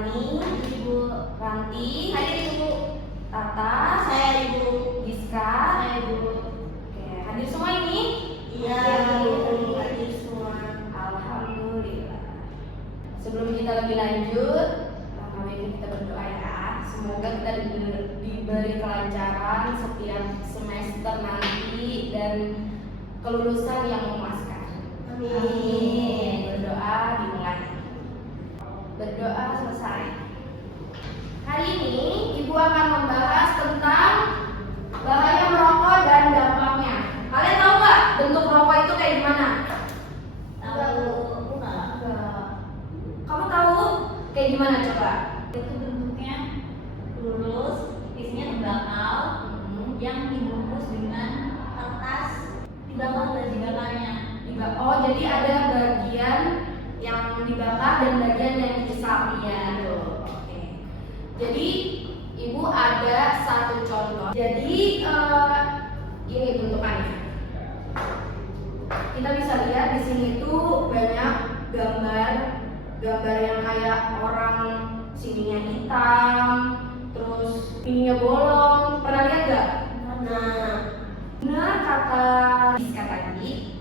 Fani, Ibu Ranti, Hai Ibu. Tata, Saya Ibu. Giska. Saya Ibu. Oke, hadir semua ini? Iya, Ibu. hadir semua. Alhamdulillah. Sebelum kita lebih lanjut, pertama ini kita berdoa ya. Semoga kita diberi kelancaran setiap semester nanti dan kelulusan yang memuaskan. Amin. Berdoa dimulai. Berdoa selesai. Hari ini Ibu akan membahas tentang bahaya merokok dan dampaknya. Kalian tahu nggak bentuk rokok itu kayak gimana? Tahu. Kamu tahu kayak gimana coba? Itu bentuknya lurus, isinya tembakau yang dibungkus dengan kertas. Dibakar dan dibakarnya. Oh, jadi ada bagian yang dibakar dan bagian yang dihisap. Iya, tuh. Oke. Jadi Ibu ada satu contoh. Jadi ini bentukannya. Kita bisa lihat di sini tuh banyak gambar yang kayak orang sininya hitam, terus ininya bolong. Pernah lihat gak? Benar kata Giska tadi.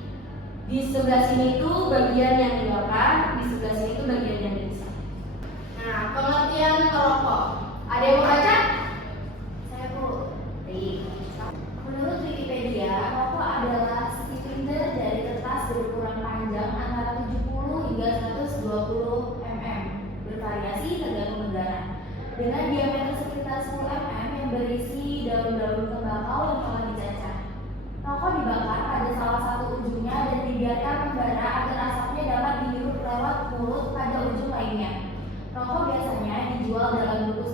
Di sebelah sini tuh bagian yang dibakar, di sebelah sini tuh bagian yang dihisap. Nah, pengertian merokok. Ada yang mau baca? Saya Bu. Baik. Menurut Wikipedia, rokok adalah silinder dari kertas berukuran panjang antara 70 hingga 120 mm, bervariasi tergantung negara, dengan diameter sekitar 10 mm yang berisi daun-daun tembakau yang telah dicacah. Rokok dibakar pada salah satu ujungnya dan dibiarkan membara agar asapnya dapat dihirup lewat mulut pada ujung lainnya. Rokok biasanya dijual dalam bungkus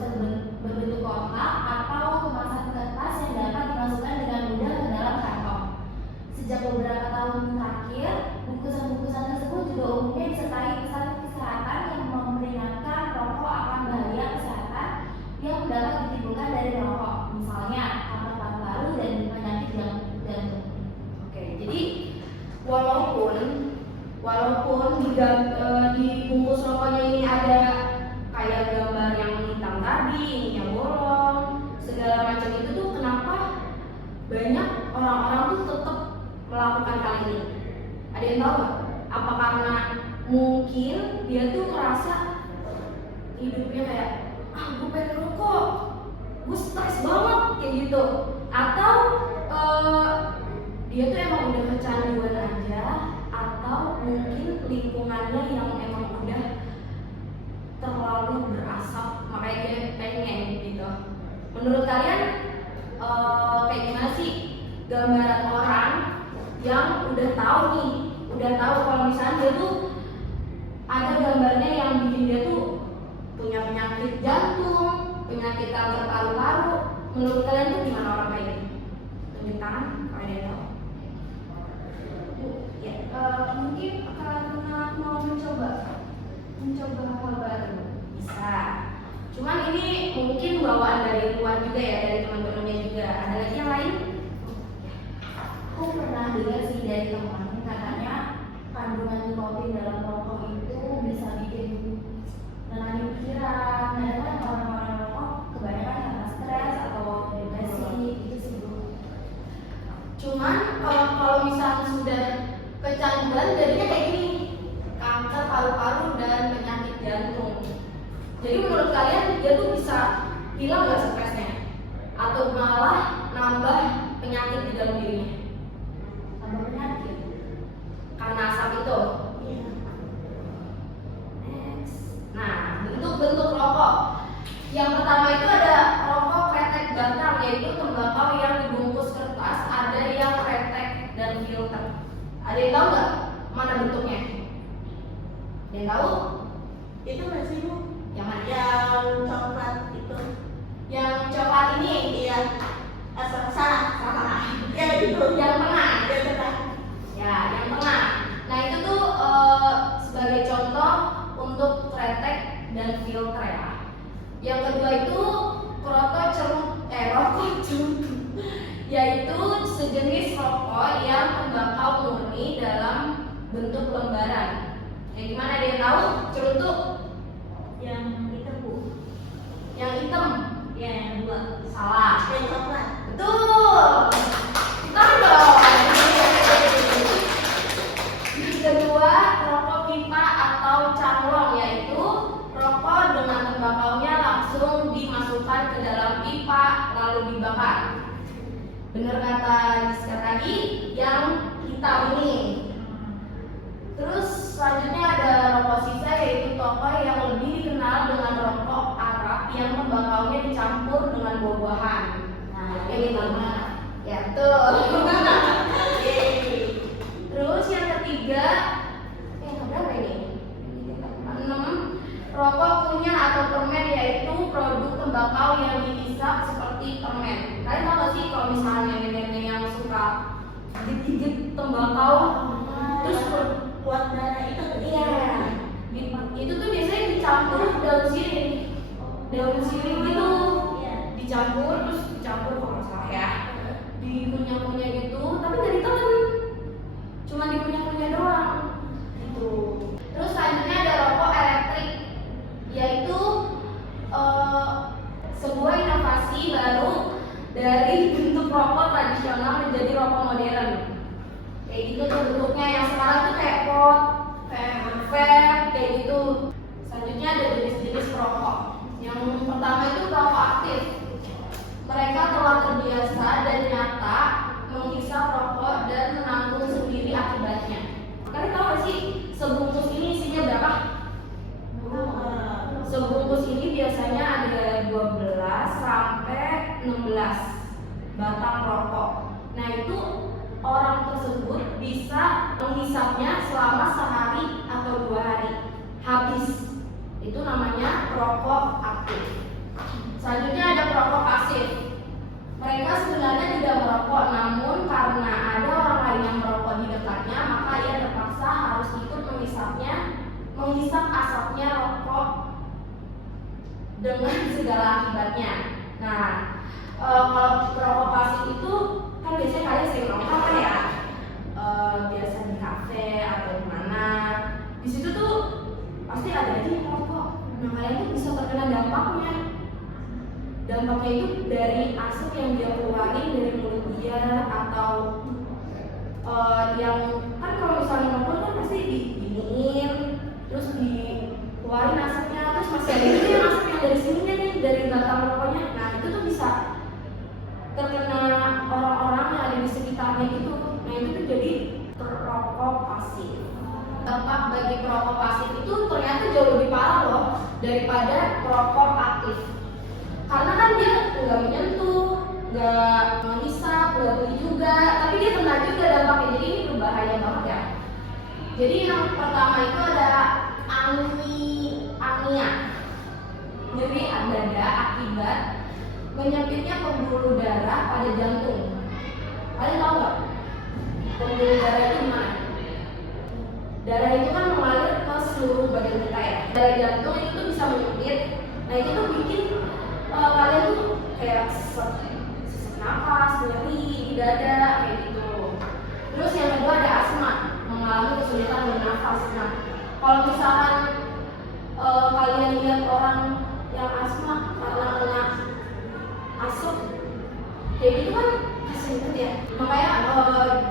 berbentuk kotak atau kemasan kertas yang dapat dimasukkan dengan mudah ke dalam kantong. Sejak beberapa tahun terakhir, bungkusan-bungkusan tersebut juga umumnya disertai pesan kesehatan yang memperingatkan rokok akan bahaya kesehatan yang dapat ditimbulkan dari rokok, misalnya kanker paru-paru dan penyakit jantung. Oke, jadi walaupun di bungkus rokoknya ini ada kayak gambar yang hitam tadi, ininya bolong, segala macam itu tuh kenapa banyak orang-orang tuh tetap melakukan hal ini? Ada yang tahu nggak? Apa karena mungkin dia tuh ngerasa hidupnya kayak gue pengen rokok, gue stres banget kayak gitu, atau dia tuh emang udah kecanduan aja, atau mungkin lingkungannya yang emang udah terlalu berasap makanya dia pengen gitu. Menurut kalian kayak gimana sih gambaran orang yang udah tahu kalau misalnya dia tuh ada gambarnya yang bikin dia tuh punya penyakit jantung, penyakit kanker paru-paru. Menurut kalian tuh gimana orang kayak gitu? Tunjuk tangan kalau ada yang tahu. Ya, Mungkin karena mau mencoba hal baru. bisa. Cuman ini mungkin bawaan dari luar juga ya, dari teman-temannya juga. Ada lagi yang lain? Aku pernah dengar sih dari teman, katanya kandungan nikotin dalam rokok itu bisa bikin nenangin pikiran. Kadang kan orang-orang rokok kebanyakan karena stres atau depresi gitu sih Bu. Cuman kalau misalnya sudah kecanduan jadinya kayak gini, kanker paru-paru dan penyakit jantung. Jadi menurut kalian dia tuh bisa hilang nggak stresnya? Atau malah nambah penyakit di dalam dirinya? Tambah penyakit. Karena asap itu. Iya. Next. Nah, bentuk-bentuk rokok. Yang pertama itu ada rokok kretek batang, yaitu tembakau yang dibungkus kertas, ada yang kretek dan filter. Ada yang tahu nggak mana bentuknya? Ada yang tahu? Itu nggak sih Bu? Yang mana? Yang coklat itu. Yang coklat ini? Iya. Salah. Ya itu. Yang tengah. Yang tengah. Ya, yang tengah. Nah itu tuh sebagai contoh untuk kretek dan filter ya. Yang kedua itu rokok cerutu, yaitu sejenis rokok yang tembakau murni dalam bentuk lembaran. Yang gimana dia tahu cerutu? Yang hitam. hitam. Ya, yang kedua. Salah. Yang coklat. Betul. Tangan dong. Yang kedua, rokok pipa atau camlong, yaitu rokok dengan tembakaunya langsung dimasukkan ke dalam pipa lalu dibakar. Benar kata Rizka tadi, yang hitam ini. Terus selanjutnya ada rokok sisa, yaitu tokoh yang lebih dikenal dengan rokok Arab yang tembakaunya dicampur dengan buah-buahan. Nah, yang ini ya betul. Yeay. Terus yang ketiga, yang keberapa ini? 6. Rokok kunyah atau permen, yaitu produk tembakau yang dihisap seperti permen. Kalian tahu gak sih kalau misalnya nenek-nenek yang suka gigit tembakau terus buat darah itu? iya, itu tuh biasanya dicampur daun sirih gitu, dicampur terus dicampur kalau nggak salah ya, dikunyah-kunyah gitu, tapi nggak ditelan, cuma dikunyah-kunyah doang gitu. Terus selanjutnya ada rokok elektrik, yaitu sebuah inovasi baru dari bentuk rokok tradisional menjadi rokok modern. Kayak gitu tuh bentuknya, yang sekarang tuh kayak pot, vape, kayak gitu. Selanjutnya ada jenis-jenis rokok. Yang pertama itu rokok aktif. Mereka telah terbiasa dan nyata menghisap rokok dan menanggung sendiri akibatnya. Kalian tahu gak sih sebungkus ini isinya berapa? Sebungkus ini biasanya ada 12 sampai 16 batang rokok. Nah itu orang tersebut bisa menghisapnya selama sehari atau 2 hari habis. Itu namanya perokok aktif. Selanjutnya ada perokok pasif. Mereka sebenarnya tidak merokok, namun karena ada orang lain yang merokok di dekatnya, maka ia terpaksa harus ikut menghisap asapnya rokok dengan segala akibatnya. Nah, kalau perokok pasif itu kan biasanya kalian sering nongkrong kan ya, biasa di kafe atau di mana. Di situ tuh pasti ada aja yang merokok. Nah, kalian tuh bisa terkena dampaknya. Dampaknya itu dari asap yang dia keluarin dari mulut dia, atau yang kan kalau misalnya nongkrong kan pasti didingin, terus dikeluarin asapnya, terus masih ada juga yang asap yang dari sininya nih, dari batang rokoknya. Nah itu tuh bisa terkena orang-orang yang ada di sekitarnya gitu. Nah itu tuh jadi perokok pasif. Dampak bagi perokok pasif itu ternyata jauh lebih parah loh daripada perokok aktif. Karena kan dia nggak menyentuh, nggak menghisap, nggak beli juga, tapi dia kena juga dampaknya. Jadi ini berbahaya banget ya. Jadi yang pertama itu ada angina, nyeri dada akibat menyempitnya pembuluh darah pada jantung. Kalian tahu nggak pembuluh darah itu gimana? Darah itu kan mengalir ke seluruh badan kita ya. Dari jantung itu tuh bisa menyempit. Nah itu tuh bikin kalian tuh kayak sesak nafas, nyeri di dada kayak gitu. Terus yang kedua ada asma, mengalami kesulitan bernafas. Nah kalau misalkan kalian lihat orang yang asma karena kena asap kayak gitu kan kasian banget ya. Makanya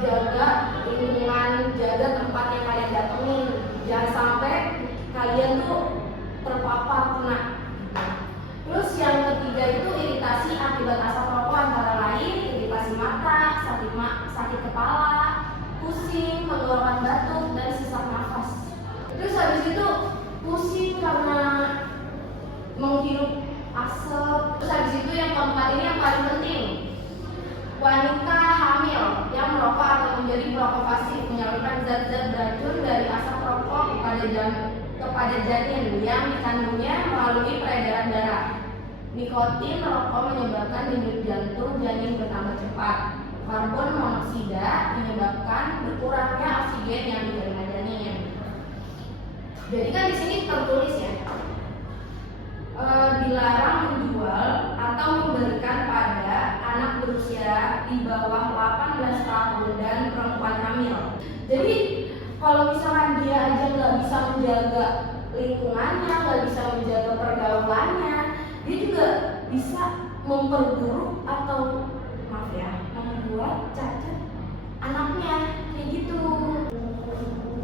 jaga lingkungan, jaga tempat yang kalian datengin, jangan sampai kalian tuh terpapar kena. Terus yang ketiga itu iritasi akibat asap rokok, antara lain iritasi mata, sakit kepala, pusing, tenggorokan batuk, dan sesak nafas. Terus habis itu pusing karena menghirup asap. Terus habis itu yang keempat ini yang paling penting, wanita hamil yang merokok atau menjadi perokok pasif menyalurkan zat-zat beracun dari asap rokok kepada janin yang dikandungnya melalui peredaran darah. Nikotin rokok menyebabkan denyut jantung janin bertambah cepat. Karbon monoksida menyebabkan berkurangnya oksigen yang diterima janin. Jadi kan di sini tertulis ya, dilarang menjual atau memberikan pada anak berusia di bawah 18 tahun dan perempuan hamil. Jadi kalau misalkan dia aja nggak bisa menjaga lingkungannya, nggak bisa menjaga pergaulannya, dia juga memperburuk atau maaf ya, membuat cacat anaknya kayak gitu.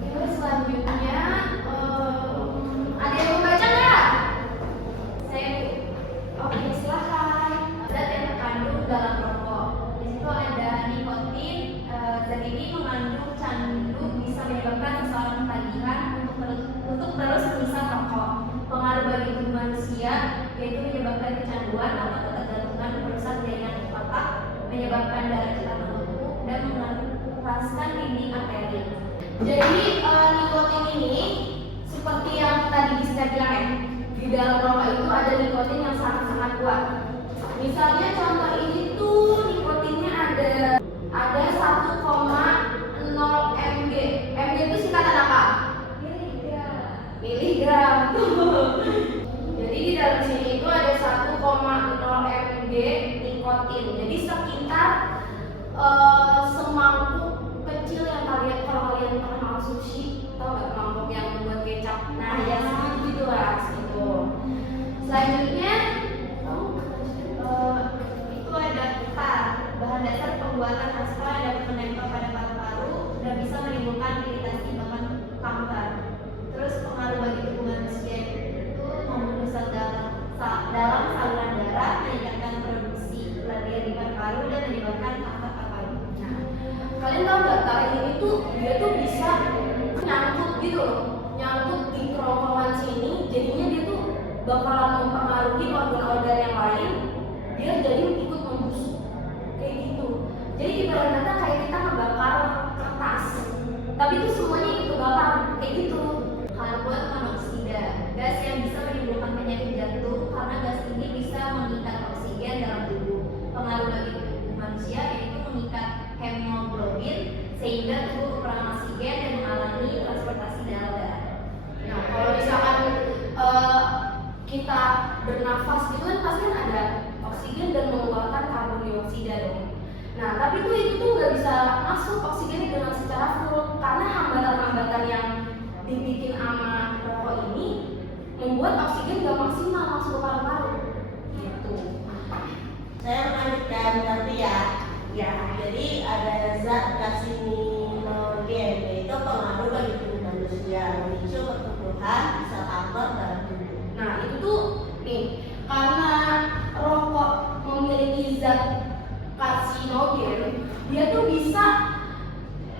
Terus selanjutnya Ada yang mau baca nggak? saya Oke, silahkan. zat yang terkandung dalam rokok. Di situ ada nikotin. Zat ini mengandung candu, bisa menyebabkan seseorang ketagihan untuk terus menyisap rokok. Pengaruh bagi tubuh manusia yaitu menyebabkan kecanduan atau ketergantungan, merusak jaringan otak, menyebabkan darah cepat menumpuk, dan mengeraskan dinding arteri. Jadi nikotin ini seperti yang tadi bisa bilang ya, di dalam rokok itu ada nikotin yang sangat-sangat kuat. Misalnya contoh ini tuh nikotinnya ada 1,0 mg. Mg itu singkatan apa? Miligram. Jadi di dalam sini itu ada 1,0 mg nikotin. Jadi sekitar semangkuk kecil yang kalau kalian pernah makan sushi, tau nggak mangkuk yang buat kecap? Nah ya segitu lah segitu. Selanjutnya Itu ada tar, bahan dasar pembuatan aspal dapat menempel pada paru-paru dan bisa menimbulkan iritasi bahkan kanker. Terus pengaruh bagi tubuh manusia itu membunuh sel dalam saluran darah, meningkatkan produksi glandir di paru-paru dan menyebabkan kanker paru-paru. Nah, kalian tahu nggak tar ini tuh dia tuh bisa nyangkut gitu loh, nyangkut di kerongkongan sini, jadinya dia tuh bakalan mempengaruhi organ-organ yang lain, dia jadi ikut membusuk kayak gitu. Jadi ibarat kata kayak kita ngebakar kertas, tapi itu semuanya ikut bakar kayak gitu. Karbon monoksida, gas yang bisa menimbulkan penyakit jantung karena gas ini bisa mengikat oksigen dalam tubuh. Pengaruh bagi tubuh manusia yaitu mengikat hemoglobin sehingga tubuh kekurangan oksigen dan menghalangi transportasi darah. Nah, kalau misalkan kita bernafas gitu kan pasti kan ada oksigen dan mengeluarkan karbon dioksida dong. Nah, tapi itu tuh nggak bisa masuk oksigen dengan secara full karena hambatan-hambatan yang dibikin sama rokok ini membuat oksigen nggak maksimal masuk ke paru-paru. Gitu. Saya melanjutkan berarti ya. Ya. Jadi ada zat karsinogen, yaitu pengaruh bagi tubuh manusia, memicu pertumbuhan sel kanker dalam tubuh. Nah, itu tuh nih karena rokok memiliki zat karsinogen, dia tuh bisa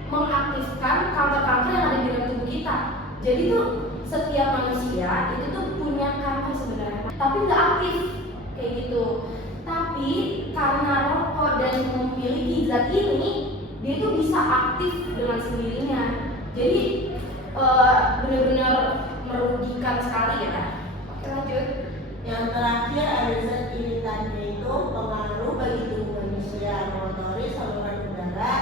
mengaktifkan kanker-kanker yang ada di dalam tubuh kita. Jadi tuh setiap manusia itu tuh punya kanker sebenarnya, tapi nggak aktif kayak gitu. Tapi karena rokok dan memiliki zat ini, dia tuh bisa aktif dengan sendirinya. Jadi benar-benar merugikan sekali ya. Oke, lanjut. Yang terakhir ada zat iritan, yaitu pengaruh bagi tubuh manusia, mengotori saluran udara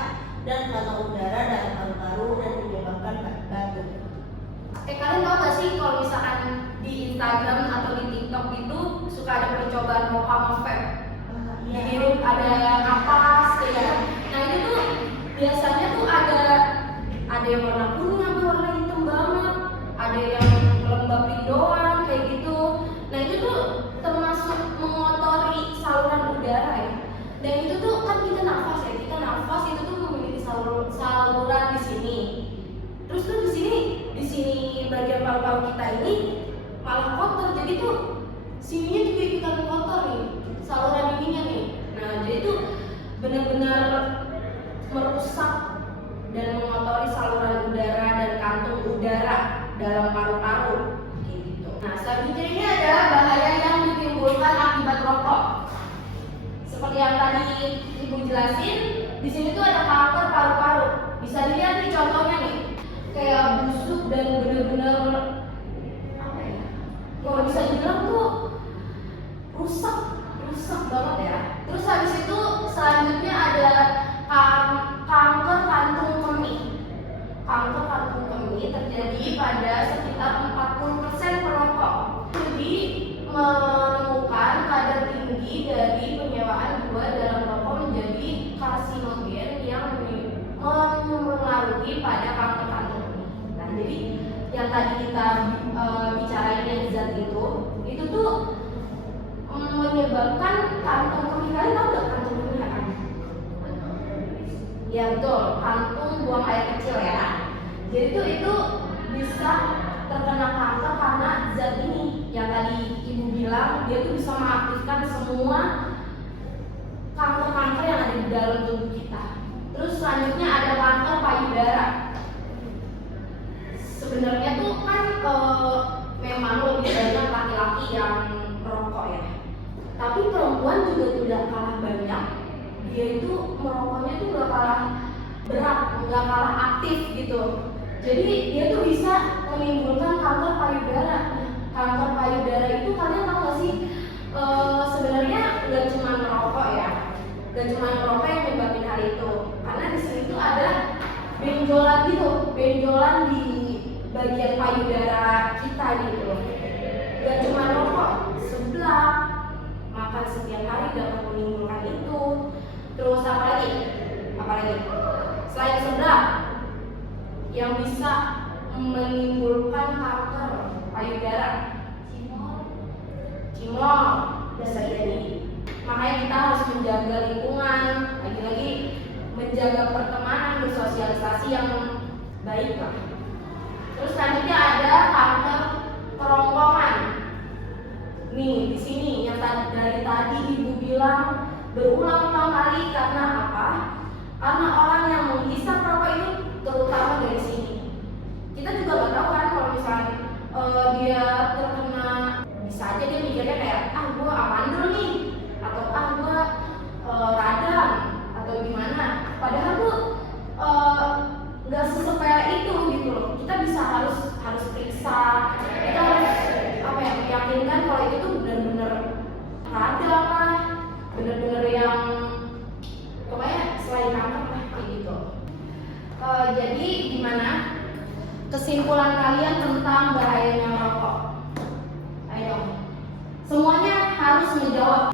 dan kantong udara dalam paru-paru dan menyebabkan batuk. Kalian tahu gak sih kalau misalkan di Instagram atau di TikTok itu suka ada percobaan mau sama vape, dihirup ada napas ya. Nah itu tuh biasanya tuh ada yang warna kuning, ada warna hitam banget, ada yang lembabin doang kayak gitu. Nah itu tuh termasuk mengotori saluran udara ya. Dan itu tuh kan kita nafas ya, kita nafas itu tuh memiliki saluran di sini. Terus tuh di sini bagian paru-paru kita ini malah kotor, jadi tuh sininya juga ikutan kotor nih, saluran ininya nih. Nah jadi tuh benar-benar merusak dan mengotori saluran udara dan kantung udara dalam paru-paru gitu. Nah selanjutnya ini adalah bahaya yang ditimbulkan akibat rokok. Seperti yang tadi ibu jelasin, di sini tuh ada kanker paru-paru. Bisa dilihat nih contohnya nih, kayak busuk dan bener-bener apa ya? Kalau bisa dibilang tuh rusak banget ya. Terus habis itu selanjutnya ada kanker kantung kemih. Kanker kantung kemih terjadi pada sekitar 40% perokok. Jadi menemukan kadar tinggi dari penyewaan gula dalam rokok menjadi karsinogen yang mempengaruhi pada kanker kantung kemih. Nah, jadi yang tadi kita bicarain yang zat itu tuh menyebabkan kantung kemih. Kalian tahu nggak kantung kemih apa? Ya betul, kantung buang air kecil ya. Jadi itu bisa terkena kanker karena zat ini yang tadi ibu bilang, dia tuh bisa mengaktifkan semua kanker-kanker yang ada di dalam tubuh kita. Terus selanjutnya ada kanker payudara. Sebenarnya tuh kan memang lebih banyak laki-laki yang merokok ya. Tapi perempuan juga tidak kalah banyak. Dia itu merokoknya tuh gak kalah berat, gak kalah aktif gitu. Jadi dia tuh bisa menimbulkan kanker payudara. Nah, kanker payudara itu kalian tahu gak sih? Sebenarnya gak cuma merokok ya. Gak cuma merokok yang menyebabkan hal itu. Karena di sini tuh ada benjolan gitu, benjolan di bagian payudara kita gitu. Gak cuma rokok, seblak, makan setiap hari dapat menimbulkan itu. Terus apa lagi? Selain seblak, yang bisa menimbulkan kanker payudara, cimol bisa jadi. Makanya kita harus menjaga lingkungan, lagi-lagi menjaga pertemanan, bersosialisasi yang baik lah. Terus selanjutnya ada kanker kerongkongan. Nih di sini yang dari tadi ibu bilang berulang-ulang kali, karena apa? Karena orang yang menghisap rokok itu terutama dari sini. Kita juga nggak tahu kan kalau misalnya dia terkena, bisa aja dia mikirnya kayak gua amandel nih, atau gua radang atau gimana. Padahal tuh nggak sesepele itu gitu loh. Kita bisa harus periksa, kita harus meyakinkan kalau itu tuh benar-benar radang lah, benar-benar yang pokoknya selain kanker lah kayak gitu. Jadi gimana kesimpulan kalian tentang bahayanya merokok? Ayo, semuanya harus menjawab.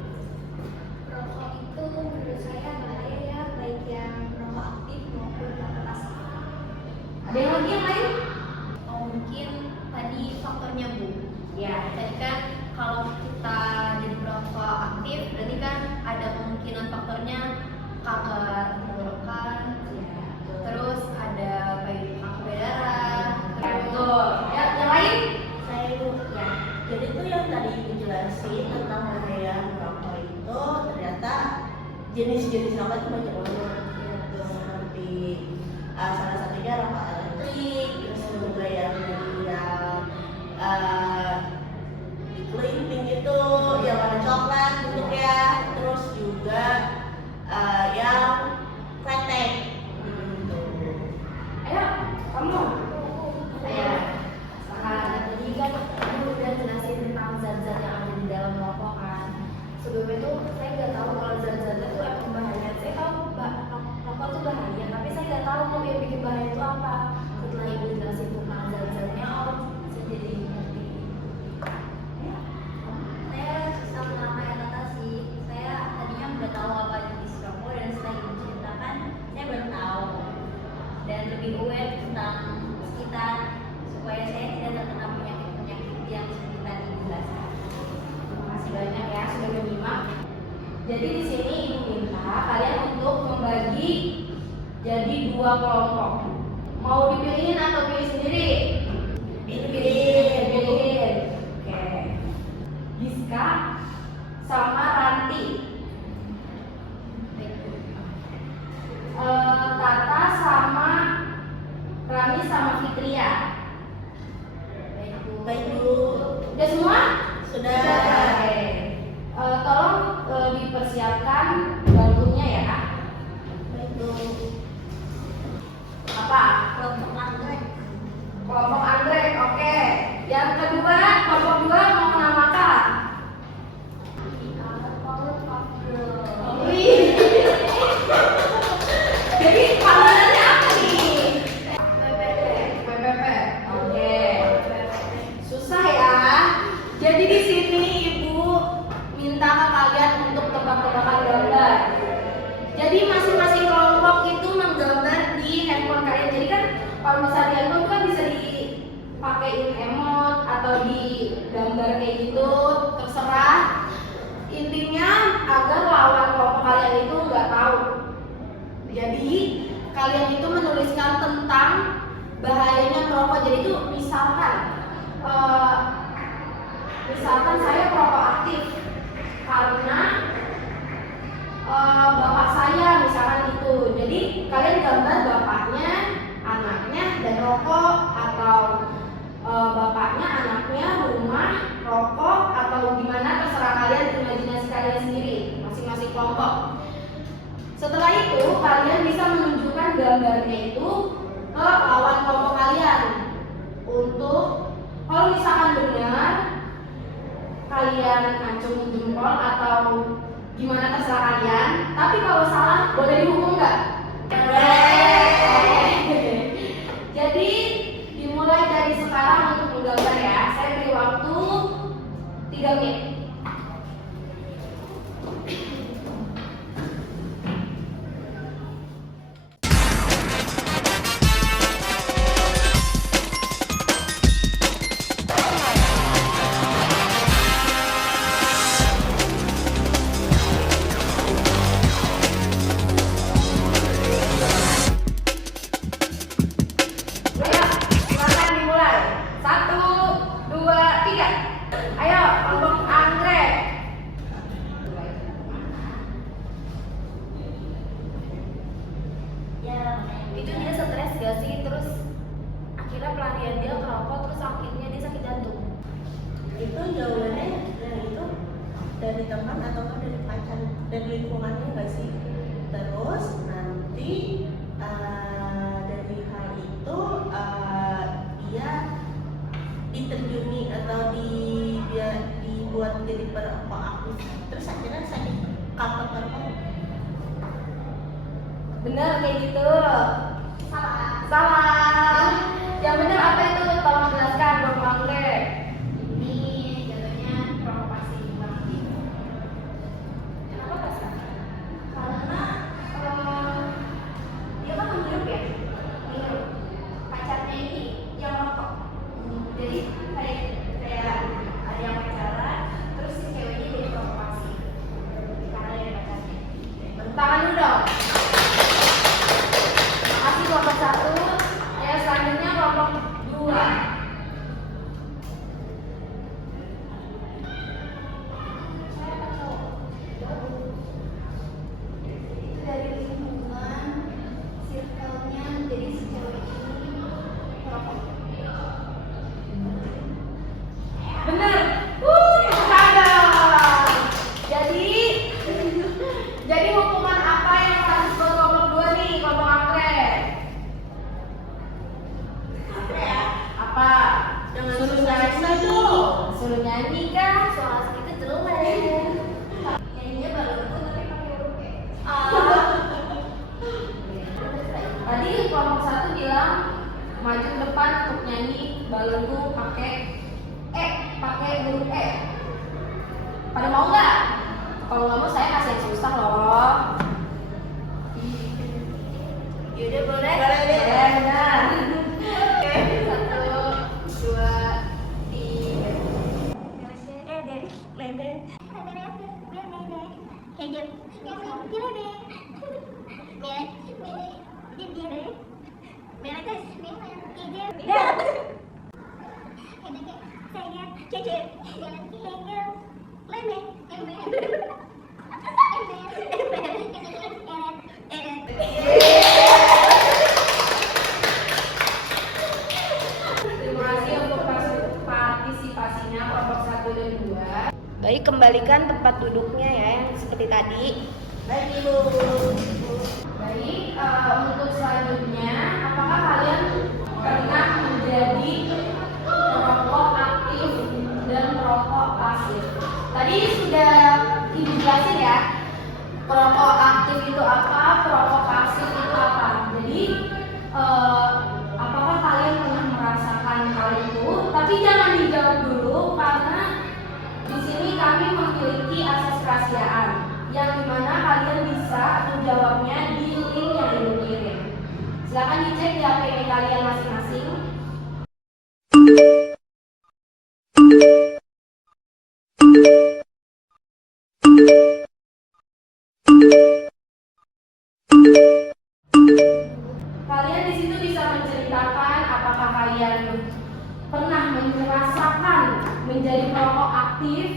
Rokok itu menurut saya bahaya ya, baik yang rokok aktif maupun rokok pasif. Ada yang lagi yang lain? Mungkin tadi faktornya Bu. Ya. Tadi kan kalau kita jadi perokok aktif, berarti kan ada kemungkinan faktornya kanker tenggorokan, ya. Terus ada kanker payudara. Ya, betul. Ya, yang lain? Saya Ibu, ya. Jadi itu yang tadi Ibu jelasin tentang bahaya merokok itu ternyata jenis-jenis rokok itu banyak banget. Gitu, seperti salah satunya rokok elektrik, terus juga yang di itu yang warna coklat bentuknya, terus juga yang kretek gitu. Ayo, kamu. Ayo. Tadi kan aku udah jelasin tentang zat-zat yang ada di dalam rokok kan. Sebelumnya tuh saya nggak tahu kalau zat-zatnya itu emang bahaya. Saya tahu rokok itu bahaya, tapi saya nggak tahu mau yang bikin bahaya itu apa. Setelah ibu jelasin tentang zat-zatnya, saya jadi ngerti. Saya sama kayak kata sih, saya tadinya udah tahu apa jenis rokok, dan setelah ibu ceritakan, saya baru tahu dan lebih aware tentang sekitar, supaya saya tidak terkena penyakit-penyakit yang seperti tadi dijelaskan. Terima kasih banyak ya sudah menyimak. Jadi di sini ibu minta kalian untuk membagi jadi 2 kelompok. Mau dipilihin atau pilih sendiri? Pilihin. Oke. Giska sama Ranti. Tata sama Rani sama Fitria. Baik Bu. Udah semua? Sudah. Oke. Tolong dipersiapkan bangkunya ya. Baik Bu. Apa? Kelompok anggrek. Kelompok anggrek, oke. Yang kedua, kelompok 2 mau menamakan. Wih. Jadi panggilannya apa nih? PPP. Oke. Susah ya. Jadi di sini ibu minta ke kalian untuk tebak-tebakan gambar. Jadi masing-masing kelompok itu menggambar di handphone kalian. Jadi kan kalau misalnya di handphone kan bisa dipakein emot atau di gambar kayak gitu, terserah. Intinya agar kelompok. Setelah itu kalian bisa menunjukkan gambarnya itu ke lawan kelompok kalian. Untuk kalau misalkan benar, kalian acung jempol atau gimana terserah kalian. Tapi kalau salah, boleh dihukum nggak? Jadi dimulai dari sekarang untuk menggambar ya. Saya beri waktu 3 menit. Ayo, silakan dimulai. 1, 2, 3. Ayo, kelompok anggrek. Ya, itu dia stres gak sih? Terus akhirnya pelarian dia ngerokok, terus akhirnya dia sakit jantung. Itu jawabannya dari itu dari teman atau dari pacar, dari lingkungannya nggak sih? Terus nanti dari hal itu dia diterjuni atau dia dibuat jadi perokok aktif, terus akhirnya sakit kanker paru-paru. Benar kayak gitu. Salah. Salah. Yang benar apa itu? Tolong jelaskan, kelompok anggrek. Ini jatuhnya provokasi banget. Kenapa pas? Karena dia kan menghirup ya, menghirup. Pacarnya ini yang rokok. Jadi kayak ada yang pacaran, terus si ceweknya jadi provokasi karena dia pacarnya. Tangan dulu dong. Makasih kelompok 1. Ayo selanjutnya kelompok 2. Itu dari lingkungan, circle-nya, jadi si cewek ini merokok. Bener. Sadar. Jadi hukuman apa yang harus buat kelompok 2 nih, kelompok anggrek? Apa ya? Apa? Jangan Suruh susah-susah nyanyi. dong. Suruh nyanyi kah? Soal segitu jelek. Nyanyinya balonku tapi pakai huruf E. Tadi kelompok 1 bilang maju ke depan untuk nyanyi balonku pakai huruf E. Pada mau nggak? Kalau nggak mau saya kasih yang susah loh. Yaudah boleh. Boleh deh. Ya, benar. 1, 2, 3. Terima kasih untuk partisipasinya kelompok 1 dan 2. Baik, kembalikan tempat duduknya ya yang seperti tadi. Baik Ibu. Baik, untuk selanjutnya, apakah kalian pernah menjadi perokok aktif dan perokok pasif? Tadi sudah dijelasin ya, perokok aktif itu apa, perokok pasif itu apa. Jadi, apakah kalian pernah merasakan hal itu? Tapi jangan dijawab dulu karena di sini kami memiliki asas kerahasiaan yang dimana kalian bisa menjawabnya di link yang Ibu kirim. Silakan dicek di HP kalian masing-masing. Kalian di situ bisa menceritakan apakah kalian pernah merasakan menjadi perokok aktif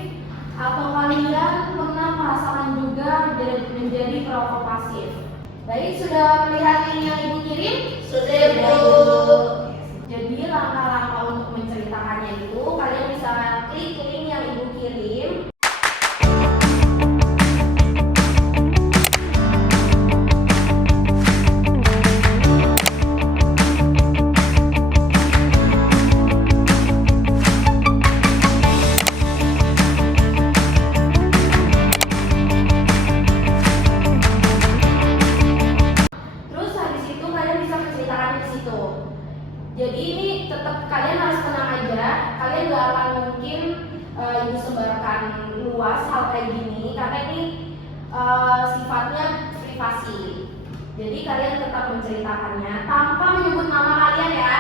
atau kalian pernah merasakan juga menjadi perokok pasif. Baik, sudah melihat link yang Ibu kirim? Sudah Bu. Jadi langkah-langkah untuk menceritakannya itu kalian bisa klik link yang Ibu kirim. hal kayak gini karena ini sifatnya privasi. Jadi kalian tetap menceritakannya tanpa menyebut nama kalian ya.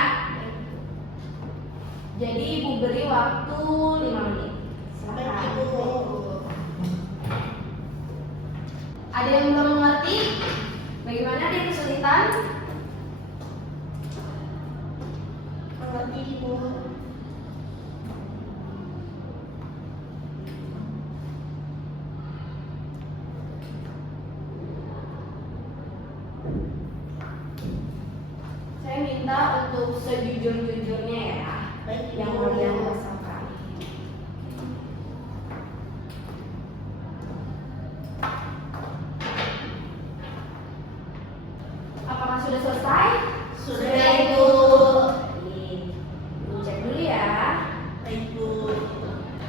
Jadi ibu beri waktu 5 menit. Baik, Ibu. Ada yang belum mengerti? Bagaimana dia kesulitan? Mengerti, Ibu. Saya minta untuk sejujur-jujurnya ya, Baik, yang Ibu. kalian rasakan. Apakah sudah selesai? Sudah, Ibu. Ibu cek dulu ya. Baik, Ibu.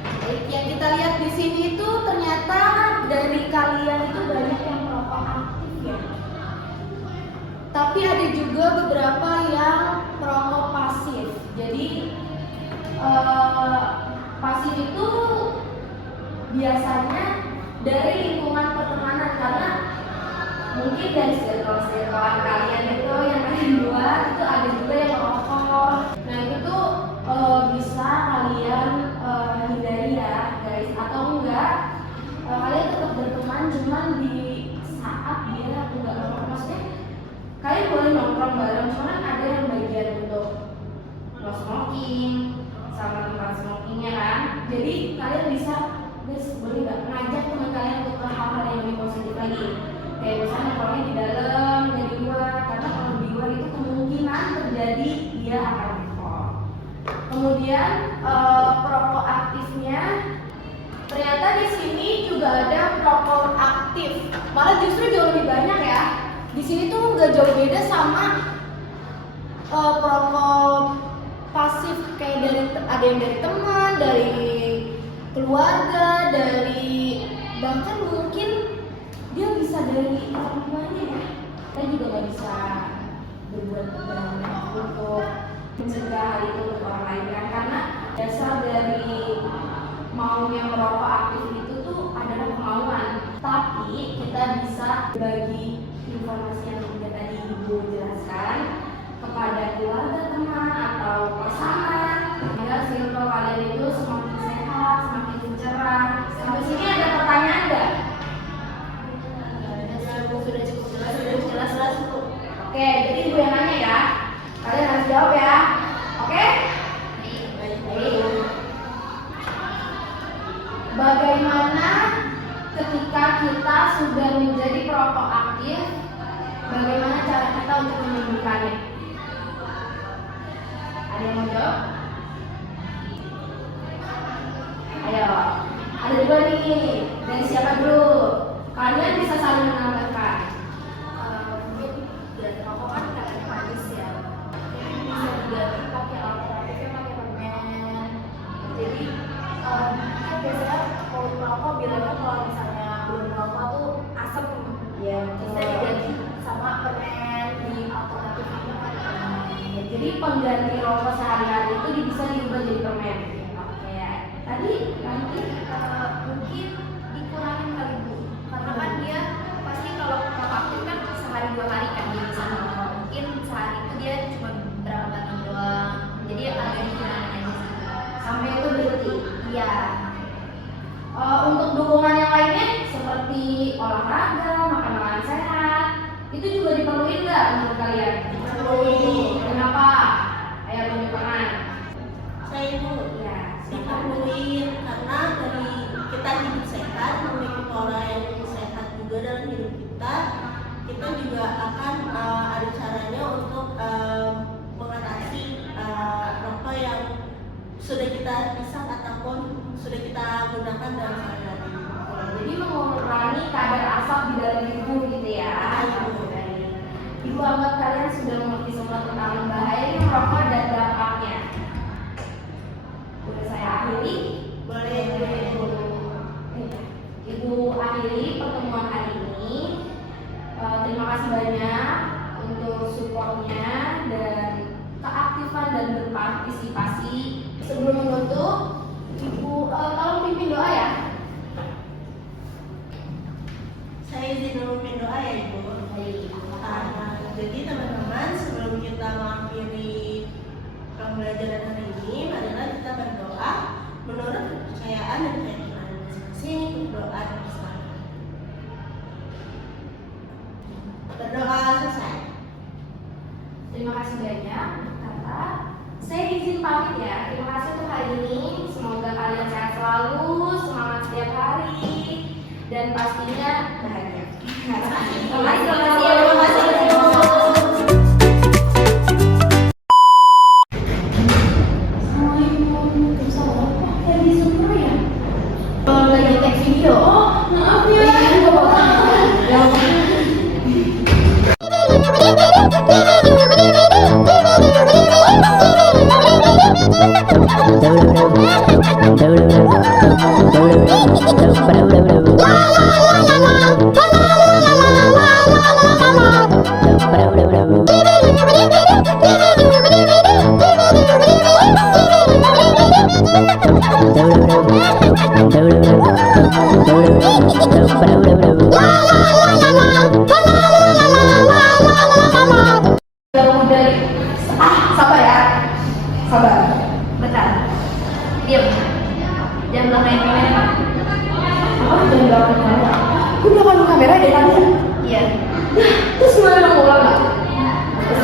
Baik, yang kita lihat di sini itu ternyata dari kalian itu banyak yang merokok aktif ya. Tapi ada juga beberapa yang merokok pasif. Jadi pasif itu biasanya dari lingkungan pertemanan karena mungkin dari circle-circlean kalian itu yang kalian buat itu ada juga yang merokok. Nah itu tuh bisa kalian hindari ya guys, atau enggak kalian tetap berteman cuman di saat dia enggak merokok. Maksudnya kalian boleh nongkrong bareng, cuman ada yang bagian untuk no smoking sama tempat smokingnya kan. Jadi kalian bisa guys boleh nggak ngajak teman kalian untuk ke hal-hal yang lebih positif lagi. Kayak misalnya nongkrongnya di dalam, dari luar, karena kalau di luar itu kemungkinan terjadi dia akan merokok. Kemudian perokok aktifnya ternyata di sini juga ada perokok aktif. Malah justru jauh lebih banyak ya. Di sini tuh nggak jauh beda sama perokok pasif, kayak ada yang dari teman, dari keluarga, dari bahkan mungkin dia bisa dari orang tuanya ya. Kita juga nggak bisa berbuat banyak untuk mencegah hal itu untuk orang lain kan, karena dasar dari maunya merokok aktif itu tuh adalah kemauan. Tapi kita bisa bagi informasi yang sudah tadi Ibu jelaskan kepada keluarga, teman, atau pasangan agar circle kalian itu semakin sehat, semakin cerah. Sampai sini ada pertanyaan nggak? Sudah cukup jelas, sudah jelas Bu. Oke, jadi Ibu yang nanya ya. Kalian harus jawab ya. Oke? Baik. Bagaimana ketika kita sudah menjadi perokok aktif? Bagaimana cara kita untuk menyembuhkannya? Ada yang mau jawab? Ayo, ada dua nih. Dari siapa dulu? Kalian bisa saling menambahkan. Mungkin dari rokok kan katanya manis ya, bisa diganti pakai alternatifnya pakai permen. Jadi kan biasanya kalau rokok bilangnya kalau misalnya belum rokok tuh asam, Ya, bisa diganti sama permen di alternatifnya pakai permen. jadi pengganti rokok sehari-hari itu bisa diubah jadi permen. Oke. Tadi nanti Mungkin dikurangin kali Bu, karena kan dia pasti kalau aktif kan sehari 2 hari kan dia bisa merokok. Mungkin sehari itu dia cuma berapa batang doang, jadi agak dikurangin aja sih. sampai itu berhenti. Iya. Untuk dukungan yang lainnya seperti olahraga, makan makanan sehat, itu juga diperluin nggak menurut kalian? Diperluin. Kenapa? Ayo tunjukkan. Saya, Ibu. Ya, Diperluin karena dari kita hidup sehat, memiliki pola yang hidup sehat juga dalam hidup kita, kita juga akan ada caranya untuk mengatasi rokok yang sudah kita pisah ataupun sudah kita gunakan dalam sehari-hari. jadi mengurangi kadar asap di dalam tubuh gitu ya. Ibu anggap kalian sudah mengerti semua tentang bahayanya merokok dan dampaknya. Sudah saya akhiri. Boleh, Ibu. Ibu akhiri pertemuan hari ini. Terima kasih banyak untuk supportnya dan keaktifan dan berpartisipasi. Sebelum menutup, Ibu tolong pimpin doa ya. izin memimpin doa ya Ibu. Baik. Jadi teman-teman, sebelum kita mengakhiri pembelajaran hari ini, marilah kita berdoa menurut kepercayaan dan keyakinan masing-masing. Berdoa bersama. Berdoa selesai. Terima kasih banyak, Kakak. Saya izin pamit ya. Terima kasih untuk hari ini. Semoga kalian sehat selalu, semangat setiap hari, dan pastinya bahagia. Terima kasih. Lagi tag video. Oh, maaf ya. Sabar ya. Sabar. Bentar. Diam. Jangan belakangin kamera. Oh, jangan belakangin kamera. Aku belakangin kamera dari tadi ya? Iya. Terus gimana mau ulang nggak? Terus